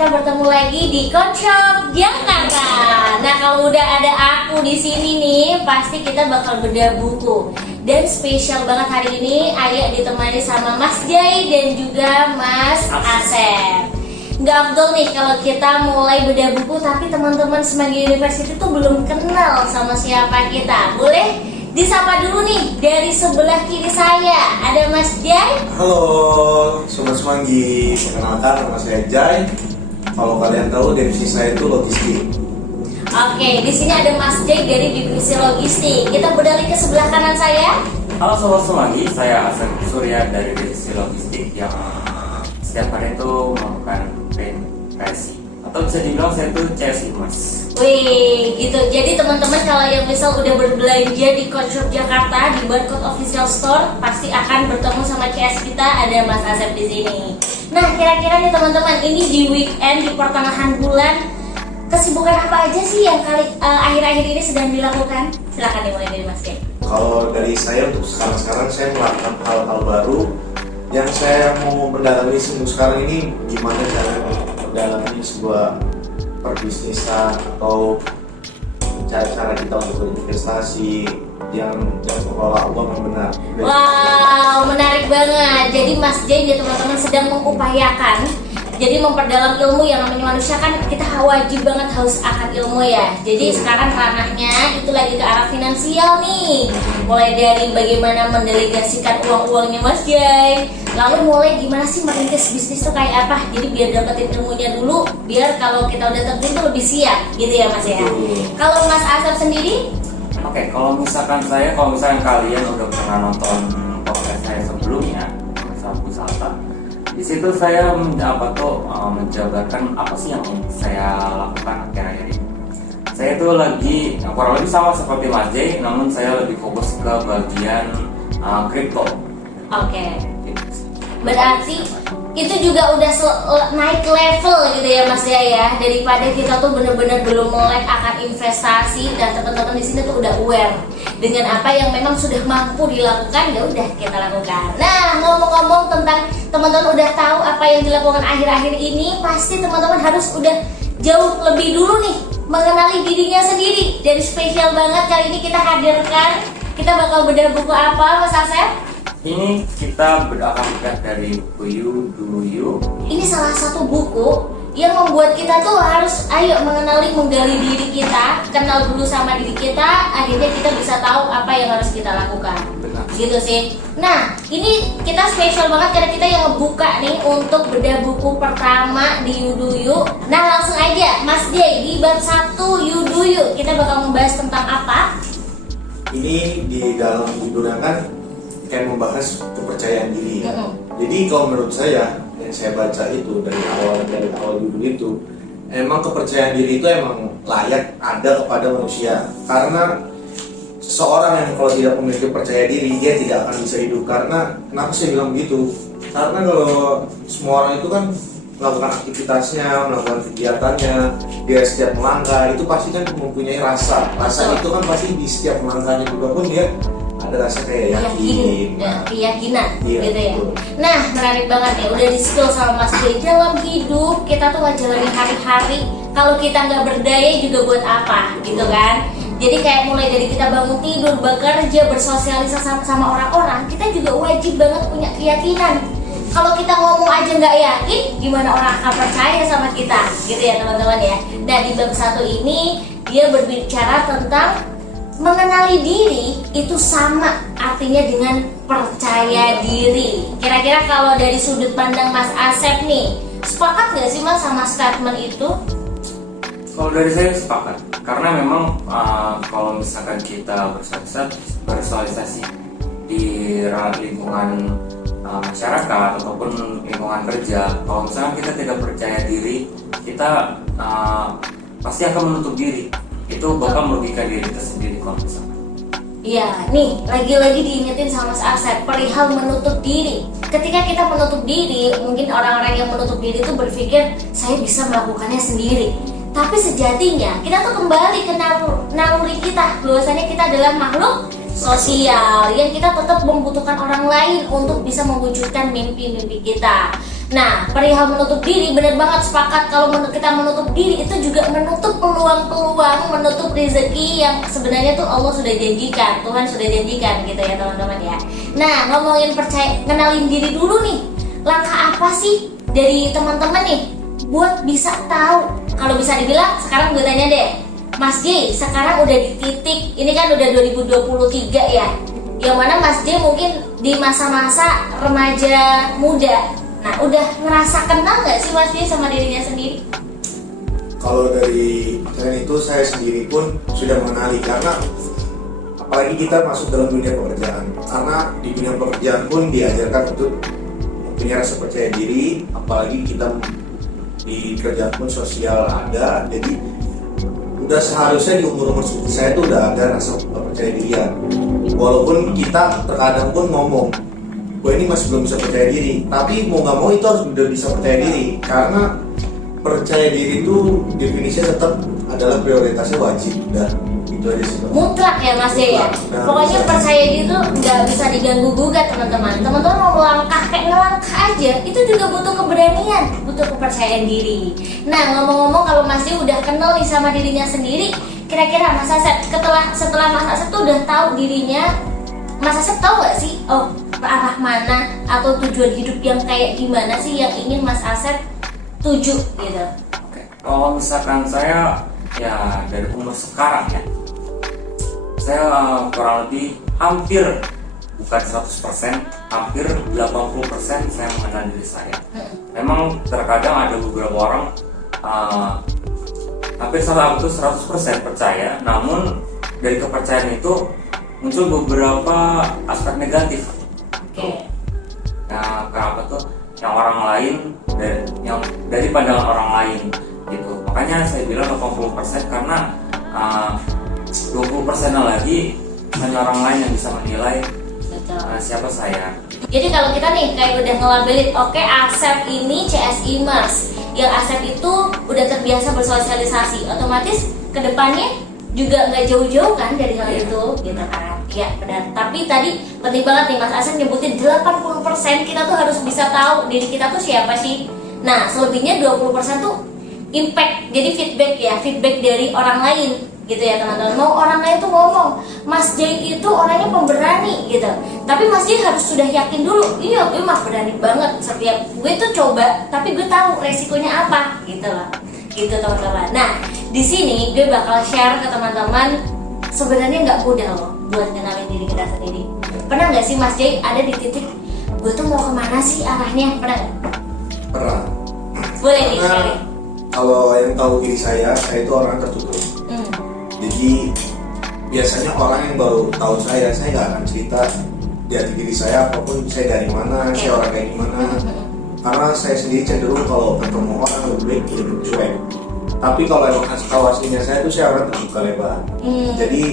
kita bertemu lagi di Coffee Shop Jakarta. Nah, kalau udah ada aku di sini nih, pasti kita bakal bedah buku. Dan spesial banget hari ini, Ayah ditemani sama Mas Jai dan juga Mas Asep. Nggak afdol nih kalau kita mulai bedah buku, tapi teman-teman Semanggi University tuh belum kenal sama siapa kita. Boleh disapa dulu nih dari sebelah kiri saya, ada Mas Jai. Halo Sobat Semanggi, perkenalkan nama saya Jai. Kalau kalian tahu divisi saya itu logistik. Oke, di sini ada Mas Jai dari divisi logistik. Kita beralih ke sebelah kanan saya. Halo Sobat Semanggi, saya Asep Surya dari divisi logistik yang setiap hari itu melakukan presi, atau bisa dibilang saya itu CSI Mas. Wih, gitu. Jadi teman-teman kalau yang misal udah berbelanja di Coffee Shop Jakarta di Barcode Official Store, pasti akan bertemu sama CS kita, ada Mas Asep di sini. Nah, kira-kira nih teman-teman, ini di weekend di pertengahan bulan, kesibukan apa aja sih yang akhir-akhir ini sedang dilakukan? Silakan dimulai dari Mas Jai. Kalau dari saya untuk sekarang saya melakukan hal-hal baru. Yang saya mau mendalami untuk sekarang ini gimana cara mendalami sebuah perbisnisan atau cara kita untuk berinvestasi yang mengelola uang yang benar. Wow, menarik banget. Jadi Mas Jai dan teman-teman sedang mengupayakan, jadi memperdalam ilmu. Yang namanya manusia kan kita wajib banget harus akan ilmu ya. Jadi sekarang ranahnya itu lagi ke arah finansial nih. Mulai dari bagaimana mendelegasikan uang-uangnya Mas Jai, lalu mulai gimana sih merintis bisnis tuh kayak apa. Jadi biar dapetin ilmunya dulu, biar kalau kita udah terjun tuh lebih siap gitu ya Mas ya. Kalau Mas Asep sendiri? Oke, kalau misalkan kalian udah pernah nonton podcast saya sebelumnya, Sabu Salta, di situ saya menjabarkan apa sih yang saya lakukan akhir-akhir ini. Saya itu lagi kurang lebih sama seperti Mas Jai, namun saya lebih fokus ke bagian kripto. Oke. Berarti itu juga udah naik level gitu ya Mas Jai ya, daripada kita tuh bener-bener belum melek akan investasi, dan teman-teman di sini tuh udah aware dengan apa yang memang sudah mampu dilakukan, ya udah kita lakukan. Nah, ngomong-ngomong tentang teman-teman udah tahu apa yang dilakukan akhir-akhir ini, pasti teman-teman harus udah jauh lebih dulu nih mengenali dirinya sendiri. Dan spesial banget kali ini kita hadirkan, kita bakal bedah buku apa Mas Asep? Ini kita akan bedah dari buku You Do You. Ini salah satu buku yang membuat kita tuh harus menggali diri kita, kenal dulu sama diri kita, akhirnya kita bisa tahu apa yang harus kita lakukan. Benar. Gitu sih. Nah, ini kita spesial banget karena kita yang ngebuka nih untuk bedah buku pertama di You Do You. Nah, langsung aja Mas Jai, di bab 1 You Do You kita bakal membahas tentang apa? Ini di dalam judulnya kan kayak membahas kepercayaan diri ya. Jadi kalau menurut saya yang saya baca itu dari awal judul itu, emang kepercayaan diri itu emang layak ada kepada manusia. Karena seseorang yang kalau tidak memiliki percaya diri, dia tidak akan bisa hidup. Karena kenapa saya bilang begitu? Karena kalau semua orang itu kan melakukan aktivitasnya, melakukan kegiatannya, dia setiap melangkah itu pasti kan mempunyai rasa. Rasa itu kan pasti di setiap melangkahnya juga pun dia ada rasa kayak keyakinan iya, gitu ya. betul. Nah, menarik banget ya, udah di skill sama Mas Jai. Dalam hidup kita tuh ngejalanin hari-hari, kalau kita nggak berdaya juga buat apa gitu kan. Jadi kayak mulai dari kita bangun tidur, bekerja, bersosialisasi sama orang-orang, kita juga wajib banget punya keyakinan. Kalau kita ngomong aja nggak yakin, gimana orang akan percaya sama kita gitu ya teman-teman ya. Nah, di bab 1 ini dia berbicara tentang mengenali diri itu sama artinya dengan percaya diri. Kira-kira kalau dari sudut pandang Mas Asep nih, sepakat nggak sih Mas sama statement itu? Kalau dari saya sepakat, karena memang kalau misalkan kita bersosialisasi di lingkungan masyarakat ataupun lingkungan kerja, kalau misalkan kita tidak percaya diri, kita pasti akan menutup diri. Itu bakal merugikan diri kita sendiri kalau misalkan. Iya, nih lagi-lagi diingetin sama Mas Asep perihal menutup diri. Ketika kita menutup diri, mungkin orang-orang yang menutup diri itu berpikir saya bisa melakukannya sendiri. Tapi sejatinya kita tuh kembali ke naluri kita, bahwasanya kita adalah makhluk sosial yang kita tetap membutuhkan orang lain untuk bisa mewujudkan mimpi-mimpi kita. Nah, perihal menutup diri, benar banget sepakat kalau kita menutup diri itu juga menutup peluang-peluang, menutup rezeki yang sebenarnya tuh Allah sudah janjikan, Tuhan sudah janjikan gitu ya teman-teman ya. Nah, ngomongin percaya, kenalin diri dulu nih. Langkah apa sih dari teman-teman nih buat bisa tahu? Kalau bisa dibilang, sekarang gue tanya deh, Mas J, sekarang udah di titik, ini kan udah 2023 ya, yang mana Mas J mungkin di masa-masa remaja muda. Nah, udah ngerasa kenal nggak sih Mas J sama dirinya sendiri? Kalau dari tren itu saya sendiri pun sudah mengenali, karena apalagi kita masuk dalam dunia pekerjaan, karena di dunia pekerjaan pun diajarkan untuk mempunyai rasa percaya diri, apalagi kita di kerjaan pun sosial ada, jadi udah seharusnya di umur-umur seperti saya tuh udah ada rasa percaya dirian. Walaupun kita terkadang pun ngomong, gue ini masih belum bisa percaya diri, tapi mau nggak mau itu harus udah bisa percaya diri, karena percaya diri itu definisinya tetap adalah prioritasnya wajib, dan itu aja sih. Mutlak ya Mas J ya. Nah, Pokoknya bisa. percaya diri itu nggak bisa diganggu gugat teman-teman. Teman-teman mau melangkah kayak ngelangkah aja, itu juga butuh keberanian, butuh kepercayaan diri. Nah, ngomong-ngomong kalau Mas J udah kenal nih sama dirinya sendiri, kira-kira Mas Asep setelah Mas Asep tuh udah tahu dirinya, Mas Asep tahu nggak sih, oh ke arah mana atau tujuan hidup yang kayak gimana sih yang ingin Mas Asep tuju gitu? Oke, kalau misalkan saya ya dari umur sekarang ya, saya kurang lebih hampir bukan 100%, hampir 80% saya mengenal diri saya. Memang terkadang ada beberapa orang hampir salah itu 100% percaya, namun dari kepercayaan itu muncul beberapa aspek negatif. Oke. Nah, kenapa tuh? Yang orang lain yang dari pandangan orang lain gitu. Makanya saya bilang 80% karena 20% lagi hanya orang lain yang bisa menilai siapa saya. Jadi kalau kita nih kayak udah ngelabelin, oke, Asep ini CSI Mars, yang Asep itu udah terbiasa bersosialisasi, otomatis kedepannya juga nggak jauh-jauh kan dari hal itu, gitu kan? Ya benar. Tapi tadi penting banget nih Mas Asep nyebutin 80% kita tuh harus bisa tahu diri kita tuh siapa sih. Nah, selebihnya 20% tuh impact, jadi feedback dari orang lain gitu ya teman-teman. Mau orang lain tuh ngomong, Mas J itu orangnya pemberani gitu, tapi Mas J harus sudah yakin dulu, iya gue mah berani banget, setiap gue tuh coba, tapi gue tahu resikonya apa gitu loh, gitu teman-teman. Nah, di sini gue bakal share ke teman-teman, sebenarnya nggak mudah loh buat kenalin diri kita sendiri. Pernah nggak sih Mas J ada di titik gue tuh mau kemana sih arahnya? Pernah nggak? Pernah. Boleh nih Karena sharing. kalau yang tahu diri saya itu orang tertutup. Jadi biasanya orang yang baru tahu saya nggak akan cerita jati diri saya apapun, saya dari mana, saya orang kayak gimana. Karena saya sendiri cenderung kalau ketemu orang lebih baik lebih cuek. Tapi kalau emang kasih tahu aslinya saya tuh saya orang terbuka lebar. Jadi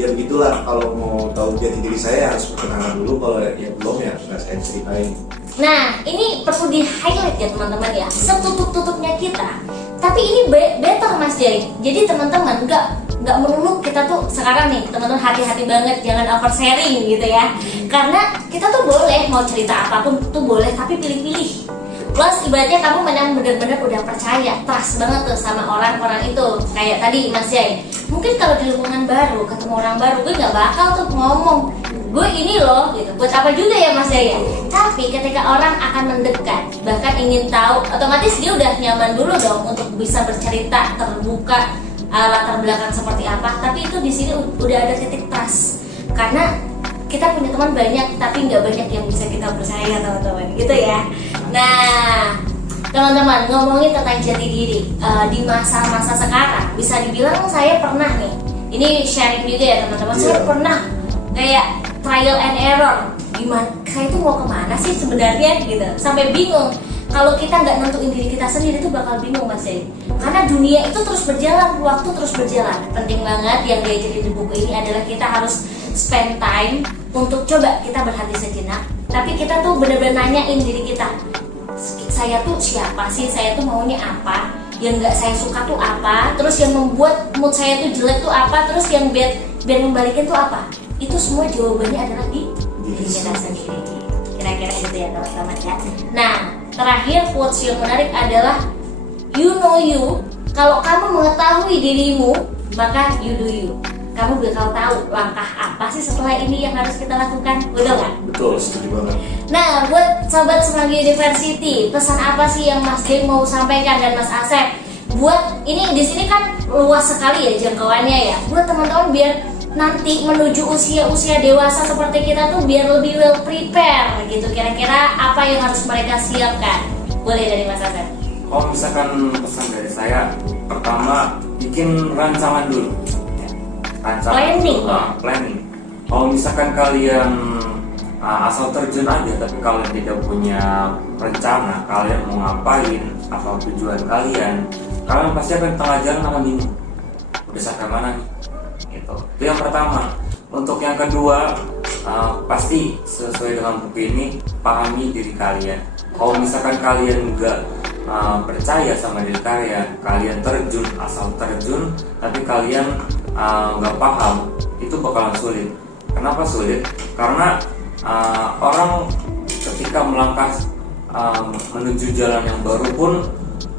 ya begitulah, kalau mau tahu jati diri saya harus perkenalan dulu, kalau ya belum ya nggak saya ceritain. Nah, ini perlu di highlight ya teman-teman ya, setutup-tutupnya kita. Tapi ini better Mas Jai. Jadi teman-teman nggak melulu kita tuh sekarang nih teman-teman hati-hati banget, jangan oversharing gitu ya. Karena kita tuh boleh mau cerita apapun tuh boleh, tapi pilih-pilih. Plus ibaratnya kamu memang benar-benar udah percaya, trust banget tuh sama orang-orang itu. Kayak tadi Mas Jai, mungkin kalau di lingkungan baru ketemu orang baru, gue nggak bakal tuh ngomong gue ini loh gitu, buat apa juga ya Mas Jaya. Tapi ketika orang akan mendekat, bahkan ingin tahu, otomatis dia udah nyaman dulu dong untuk bisa bercerita, terbuka latar belakang seperti apa. Tapi itu di sini udah ada titik trust, karena kita punya teman banyak tapi nggak banyak yang bisa kita percaya teman-teman gitu ya. Nah teman-teman, ngomongin tentang jati diri di masa-masa sekarang, bisa dibilang saya pernah nih, ini sharing juga ya teman-teman, saya pernah kayak trial and error, gimana saya tuh mau kemana sih sebenarnya gitu, sampai bingung. Kalau kita nggak nentuin diri kita sendiri tuh bakal bingung Mas Jay. Karena dunia itu terus berjalan, waktu terus berjalan. Penting banget yang diajarin di buku ini adalah kita harus spend time untuk coba kita berhenti sejenak. Tapi kita tuh benar-benar nanyain diri kita, saya tuh siapa sih, saya tuh maunya apa, yang nggak saya suka tuh apa, terus yang membuat mood saya tuh jelek tuh apa, terus yang biar membalikin tuh apa. Itu semua jawabannya adalah di diri kita sendiri. Kira-kira gitu ya teman-teman ya. Nah, terakhir quotes yang menarik adalah you know you. Kalau kamu mengetahui dirimu, maka you do you. Kamu bakal tahu langkah apa sih setelah ini yang harus kita lakukan, betul nggak? Betul, setuju banget. Nah, buat sobat Semanggi University, pesan apa sih yang Mas Jay mau sampaikan dan Mas Asep? Buat ini di sini kan luas sekali ya jangkauannya ya. Buat teman-teman biar nanti menuju usia dewasa seperti kita tuh biar lebih well prepare gitu. Kira-kira apa yang harus mereka siapkan? Boleh dari Mas Asep. Kalau misalkan pesan dari saya, pertama bikin rancangan dulu. Planning. Planning. Kalau misalkan kalian asal terjun aja, tapi kalian tidak punya rencana, kalian mau ngapain, apa tujuan kalian pasti akan tengah jalan akan bingung. Udah sampai mana nih? Gitu. Itu yang pertama. Untuk yang kedua, pasti sesuai dengan buku ini, pahami diri kalian. Kalau misalkan kalian nggak percaya sama diri kalian terjun asal terjun, tapi kalian nggak paham, itu bakalan sulit. Kenapa sulit? Karena orang ketika melangkah menuju jalan yang baru pun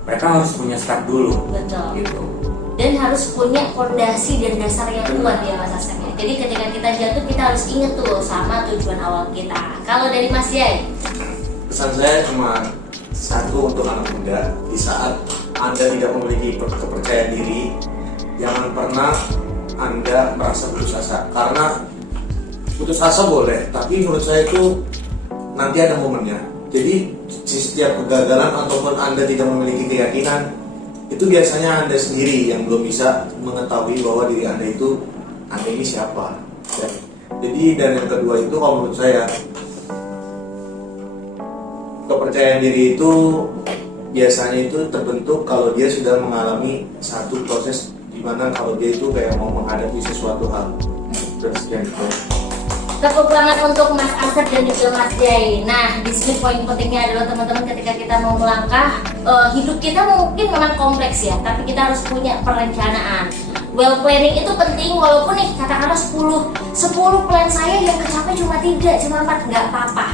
mereka harus punya start dulu. Betul. Gitu. Dan harus punya fondasi dan dasar yang kuat ya Mas Asep. Jadi ketika kita jatuh kita harus inget tuh sama tujuan awal kita. Kalau dari Mas Jay? Pesan saya cuma satu untuk anak muda, di saat Anda tidak memiliki kepercayaan diri, jangan pernah Anda merasa putus asa. Karena putus asa boleh, tapi menurut saya itu nanti ada momennya. Jadi di setiap kegagalan ataupun Anda tidak memiliki keyakinan, itu biasanya Anda sendiri yang belum bisa mengetahui bahwa diri Anda itu Anda ini siapa. Jadi dan yang kedua itu kalau menurut saya, kepercayaan diri itu biasanya itu terbentuk kalau dia sudah mengalami satu proses di mana kalau dia itu kayak mau menghadapi sesuatu hal. Terus yang itu. Cukup banget untuk Mas Asep dan juga Mas Jay. Nah, di sini poin pentingnya adalah teman-teman ketika kita mau melangkah, hidup kita mungkin memang kompleks ya, tapi kita harus punya perencanaan. Well planning itu penting, walaupun nih katakanlah 10 plan saya yang kecapai cuma 3, cuma 4, nggak apa-apa.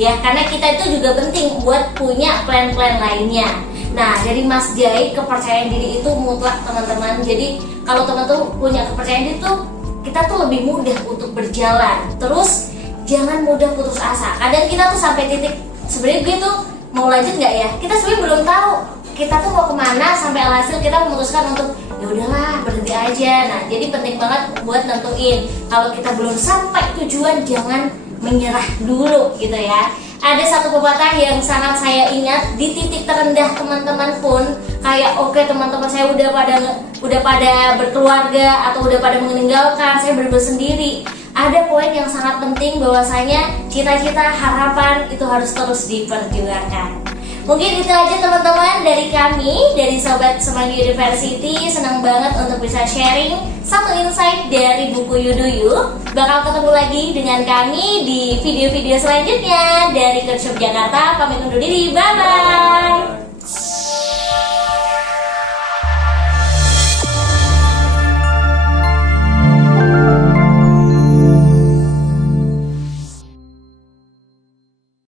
Ya, karena kita itu juga penting buat punya plan-plan lainnya. Nah, dari Mas Jay, kepercayaan diri itu mutlak teman-teman. Jadi, kalau teman-teman punya kepercayaan diri itu kita tuh lebih mudah untuk berjalan. Terus jangan mudah putus asa. Kadang kita tuh sampai titik sebenarnya gue tuh mau lanjut nggak ya? Kita sebenarnya belum tahu kita tuh mau kemana, sampai alhasil kita memutuskan untuk ya udahlah berhenti aja. Nah, jadi penting banget buat nentuin kalau kita belum sampai tujuan jangan menyerah dulu gitu ya. Ada satu pepatah yang sangat saya ingat, di titik terendah teman-teman pun kayak oke, teman-teman saya udah pada berkeluarga atau udah pada meninggalkan, saya benar-benar sendiri. Ada poin yang sangat penting bahwasanya cita-cita, harapan itu harus terus diperjuangkan. Mungkin itu aja teman-teman dari kami, dari Sobat Semanggi University. Senang banget untuk bisa sharing satu insight dari buku You Do You. Bakal ketemu lagi dengan kami di video-video selanjutnya. Dari Kershop Jakarta, pamit undur diri, bye-bye.